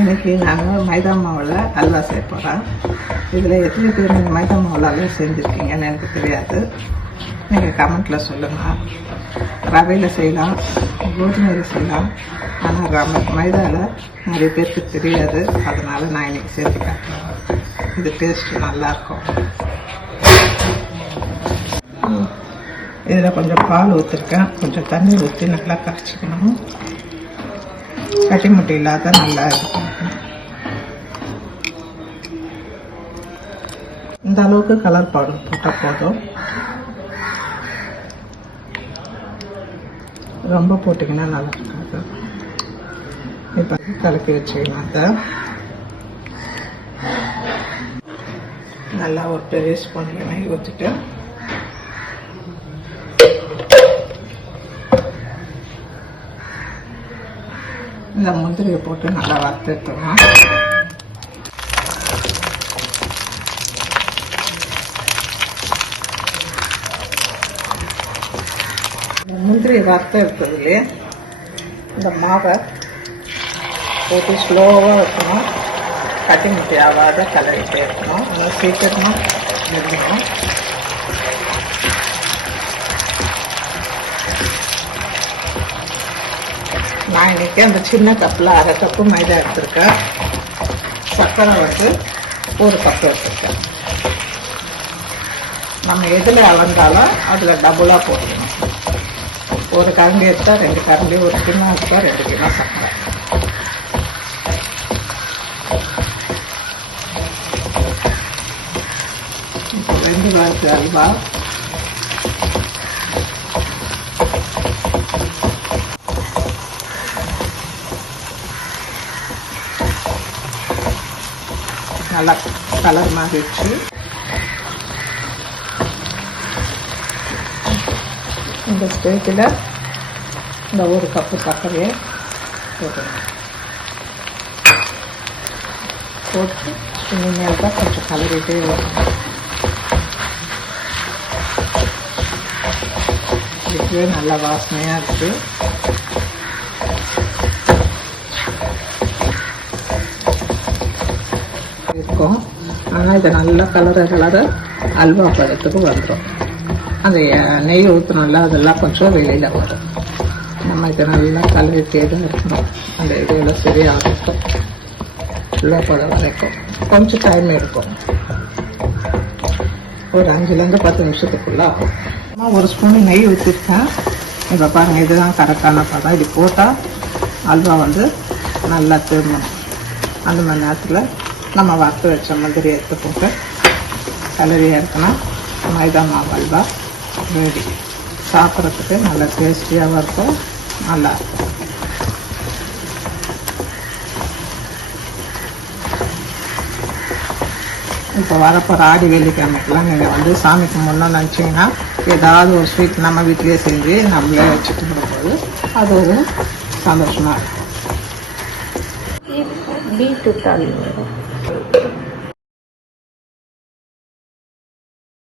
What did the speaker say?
இன்றைக்கி நாங்கள் மைதா மாவில் அல்வா செய்ய போகிறோம் இதில் எத்தனை பேர் நீங்கள் மைதா மாவில் அல்வா செஞ்சுருக்கீங்கன்னு எனக்கு தெரியாது. நீங்கள் கமெண்ட்டில் சொல்லுங்கள் ரவையில் செய்யலாம் கோதுமையில் செய்யலாம். ஆனால் ரவை மைதாவில் நிறைய பேருக்கு தெரியாது. அதனால் நான் இன்னைக்கு செஞ்சு காட்டுறேன். இது டேஸ்ட்டு நல்லாயிருக்கும் இதில் கொஞ்சம் பால் ஊற்றிருக்கேன் கொஞ்சம் தண்ணி ஊற்றி நல்லா கரைச்சிக்கணும். கட்டி முட்டை இல்லாத நல்லா இருக்கும். இந்த அளவுக்கு கலர் பவுடர் போட்டால் போதும். ரொம்ப போட்டிங்கன்னா நல்லா இருக்காது. இப்போ கலக்கி வச்சுக்கலாம் அதை. நல்லா ஒரு பெரிய ஸ்பூன் எண்ணெய் ஊற்றிட்டு இந்த முந்திரியை போட்டு நல்லா வறுத்துக்கலாம் இந்த முந்திரி வறுத்து எடுத்ததுலேயே இந்த மாவை போட்டு ஸ்லோவாக வைக்கணும். கட்டி முட்டி ஆகாத கலரிட்டே இருக்கணும். இன்னும் சீக்கிரமாக முடியணும் நான் இன்றைக்கி அந்த சின்ன கப்பில் அரை கப்பு மைதா எடுத்திருக்கேன். சர்க்கரை வந்து ஒரு கப்பு எடுத்திருக்கேன். நம்ம எதில் அளந்தாலும் அதில் டபுளாக போட்டுக்கணும். ஒரு கரண்டி எடுத்தால் ரெண்டு கரண்டி ஒரு கிண்ணம் எடுத்தால் ரெண்டு கிண்ணம் சர்க்கரை. இப்போ ரெண்டு வாரத்து அல்வா. நல்லா கலர் மாறிடுச்சு. இந்த ஸ்டேஜில் இந்த ஒரு கப்பு சர்க்கரையை போட்டுருங்க போட்டு இனிமேல் தான் கொஞ்சம் கலரிட்டே வரணும் இதுவே நல்லா வாசனையாக இருக்குது இதை நல்லா கலர கலர அல்வா பதத்துக்கு வந்துடும் அந்த நெய் ஊற்றணும்ல அதெல்லாம் கொஞ்சம் வெளியில் வரும். நம்ம இதை நல்லா கலரிட்டே தான் இருக்கணும். அந்த இதெல்லாம் சரியாகட்டும். அல்வா பதம் வரைக்கும். கொஞ்சம் டைம் எடுக்கும். ஒரு அஞ்சுலேருந்து பத்து நிமிஷத்துக்குள்ள ஆகும். ஒரு ஸ்பூன் நெய் ஊற்றிருக்கேன் இப்போ பாருங்கள் இதுதான் கரெக்டான பதம். இது போட்டால் அல்வா வந்து நல்லா திரும்பணும். அந்த மணி நேரத்தில் நம்ம வறுத்து வச்ச மாதிரி எடுத்து போட்டு கலரி எடுக்கணும் மைதா மாவு அல்வா. ரெடி. சாப்பிட்றதுக்கு நல்லா டேஸ்டியாகவும் இருக்கும். நல்லா இருக்கும். இப்போ வரப்போகிற ஆடி வெள்ளிக்கிழமைக்கெல்லாம் நீங்கள் வந்து சாமி முன்னே நினச்சிங்கன்னா ஏதாவது ஒரு ஸ்வீட் நம்ம வீட்டிலே செஞ்சு நம்மளே வச்சுட்டு போகும்போது அது ஒரு சந்தோஷமாக இருக்கும். பீட்ரூட் அல்வா